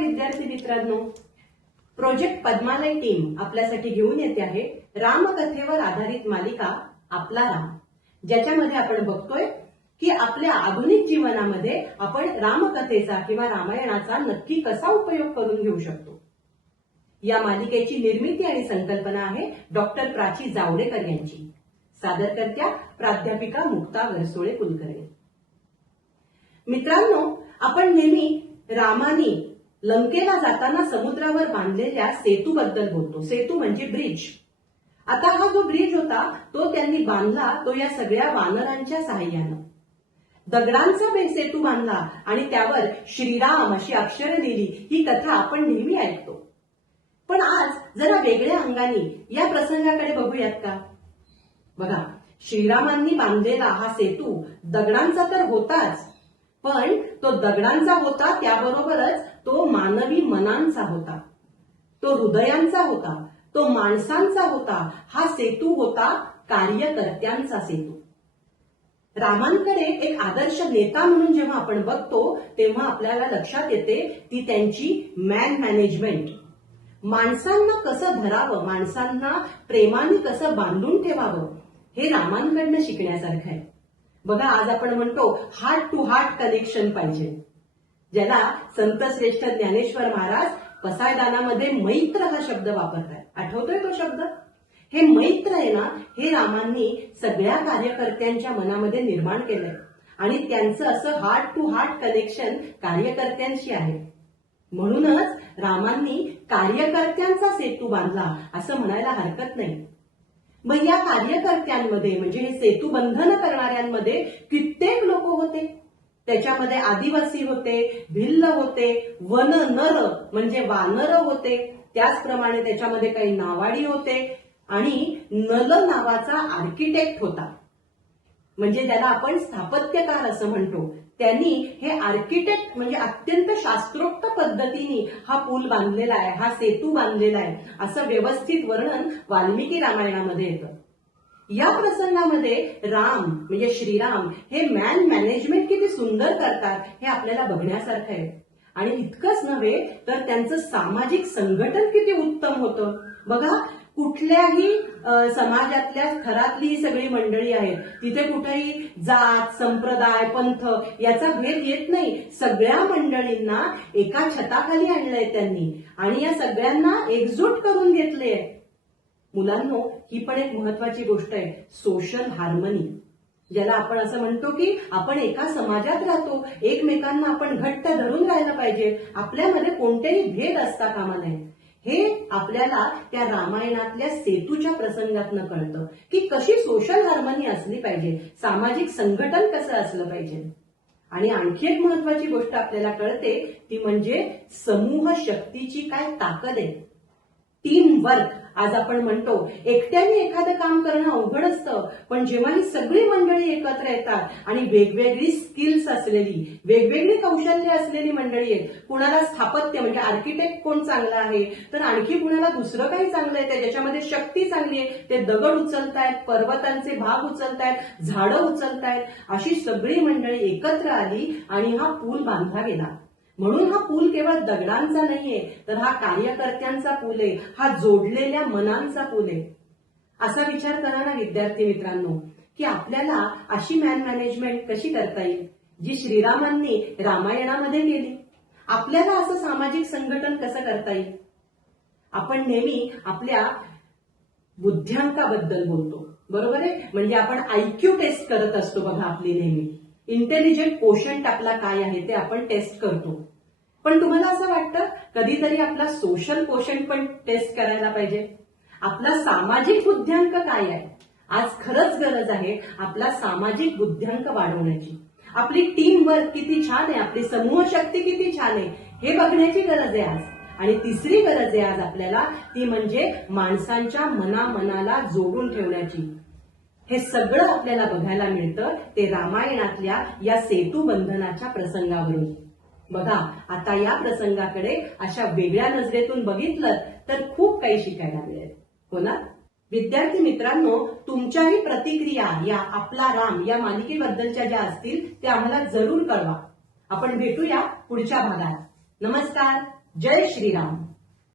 विद्यार्थी मित्रांनो, project Padmalaya team आपल्यासाठी घेऊन येते आहे रामकथेवर आधारित मालिका आपला राम, ज्याच्यामध्ये आपण बघतोय की आपल्या आधुनिक जीवनामध्ये आपण रामकथेचा किंवा रामायणाचा नक्की कसा उपयोग करून घेऊ शकतो। या मालिकेची निर्मिती आणि संकल्पना आहे डॉक्टर प्राची जावडेकर यांची। सादरकर्त्या प्राध्यापिका मुक्ता वरसोळे कुलकर्णी। मित्रांनो, आपण नेहमी रामाने लंकेला जाताना समुद्रावर बांधलेल्या सेतूबद्दल बोलतो। सेतू म्हणजे ब्रिज। आता हा जो ब्रिज होता तो त्यांनी बांधला तो या सगळ्या वानरांच्या सहाय्याने। दगडांचा सेतू बांधला आणि त्यावर श्रीराम अशी अक्षरे लिहिली। ही कथा आपण नेहमी ऐकतो, पण आज जरा वेगळ्या अंगाने या प्रसंगाकडे बघूयात का? बघा, श्रीरामांनी बांधलेला हा सेतू दगडांचा तर होताच, पण तो दगडांचा होता त्याबरोबरच तो मानवी मनांचा होता, तो हृदयांचा होता, तो माणसांचा होता। हा सेतू होता कार्यकर्त्यांचा सेतू। रामांकडे एक आदर्श नेता म्हणून जेव्हा आपण बघतो तेव्हा आपल्याला लक्षात येते ती त्यांची मॅन मॅनेजमेंट। माणसांना कसं धरावं, माणसांना प्रेमाने कसं बांधून ठेवावं, हे रामांकडनं शिकण्यासारखं आहे। बघा, आज आपण म्हणतो हार्ट टू हार्ट कनेक्शन पाहिजे, ज्याला संत श्रेष्ठ ज्ञानेश्वर महाराज पसायदानामध्ये मैत्र हा शब्द वापरतात। आठवतोय तो शब्द? हे मैत्र आहे ना, हे रामांनी सगळ्या कार्यकर्त्यांच्या मनामध्ये निर्माण केलंय आणि त्यांचं असं हार्ट टू हार्ट कनेक्शन कार्यकर्त्यांशी आहे। म्हणूनच रामांनी कार्यकर्त्यांचा सेतू बांधला असं म्हणायला हरकत नाही। मग या कार्यकर्त्यांमध्ये म्हणजे हे सेतू बंधन करणाऱ्यांमध्ये कित्येक लोक होते। त्याच्यामध्ये आदिवासी होते, भिल्ल होते, वन नर म्हणजे वानर होते, त्याचप्रमाणे त्याच्यामध्ये काही नावाडी होते आणि नल नावाचा आर्किटेक्ट होता, म्हणजे त्याला आपण स्थापत्यकार असं म्हणतो। त्यांनी हे आर्किटेक्ट म्हणजे अत्यंत शास्त्रोक्त पद्धतीने हा पूल बांधलेला आहे, हा सेतू बांधलेला आहे, असं व्यवस्थित वर्णन वाल्मिकी रामायणामध्ये येतं। या प्रसंगामध्ये राम म्हणजे श्रीराम हे मॅन मॅनेजमेंट किती सुंदर करतात हे आपल्याला बघण्यासारखं आहे। आणि इतकंच नव्हे तर त्यांचं सामाजिक संघटन किती उत्तम होतं। बघा, कुठल्याही समाजातल्या थरातली ही सगळी मंडळी आहेत, तिथे कुठेही जात संप्रदाय पंथ याचा भेद येत नाही। सगळ्या मंडळींना एका छताखाली आणलंय त्यांनी आणि या सगळ्यांना एकजूट करून घेतले। मुलांनो, ही पण एक महत्वाची गोष्ट आहे, सोशल हार्मनी, ज्याला आपण असं म्हणतो की आपण एका समाजात राहतो, एकमेकांना आपण घट्ट धरून राहायला पाहिजे, आपल्यामध्ये कोणतेही भेद असता कामा नये। हे आपल्याला त्या रामायणातल्या सेतूच्या प्रसंगातनं कळतं की कशी सोशल हार्मनी असली पाहिजे, सामाजिक संघटन कसं असलं पाहिजे। आणि आणखी एक महत्वाची गोष्ट आपल्याला कळते ती म्हणजे समूह शक्तीची काय ताकद आहे। टीम वर्क आज आपण म्हणतो, एकट्याने एखादं काम करणं अवघड असतं, पण जेव्हा ही सगळी मंडळी एकत्र येतात आणि वेगवेगळी स्किल्स असलेली, वेगवेगळी कौशल्य असलेली मंडळी आहेत, कुणाला स्थापत्य म्हणजे आर्किटेक्ट कोण चांगला आहे, तर आणखी कुणाला दुसरं काही चांगलं आहे, ज्याच्यामध्ये शक्ती चांगली आहे, ते दगड उचलतायत, पर्वतांचे भाग उचलतायत, झाडं उचलतायत, अशी सगळी मंडळी एकत्र आली आणि हा पूल बांधला गेला। म्हणून हा पूल केवळ दगडांचा नाहीये, तर हा कार्यकर्त्यांचा पूल आहे, हा जोडलेल्या मनांचा पूल आहे। असा विचार करा ना विद्यार्थी मित्रांनो, की आपल्याला अशी मॅन मॅनेजमेंट कशी करता येईल जी श्रीरामांनी रामायणामध्ये केली। आपल्याला असं सामाजिक संघटन कसं करता येईल? आपण नेहमी आपल्या बुद्ध्यांकाबद्दल बोलतो, बरोबर आहे? म्हणजे आपण आयक्यू टेस्ट करत असतो बघा, आपली नेहमी इंटेलिजंट कोशंट आपला काय आहे ते आपण टेस्ट करतो। पण तुम्हाला असं वाटतं कधीतरी आपला सोशल कोशंट पण टेस्ट करायला पाहिजे? आपला सामाजिक बुद्ध्यांक काय आहे? आज खरंच गरज आहे आपला सामाजिक बुद्ध्यांक वाढवण्याची। आपली टीम वर्क किती छान आहे, आपली समूह शक्ती किती छान आहे हे बघण्याची गरज आहे आज। आणि तिसरी गरज आहे आज आपल्याला, ती म्हणजे माणसांच्या मनाला जोडून ठेवण्याची। हे सगळं आपल्याला बघायला मिळतं ते रामायणातल्या या सेतू बंधनाच्या प्रसंगावरून। बघा, आता या प्रसंगाकडे अशा वेगळ्या नजरेतून बघितलं तर खूप काही शिकायला मिळेल, हो ना? विद्यार्थी मित्रांनो, तुमच्याही प्रतिक्रिया या आपला राम या मालिकेबद्दलच्या ज्या असतील त्या आम्हाला जरूर कळवा। आपण भेटूया पुढच्या भागात। नमस्कार। जय श्रीराम.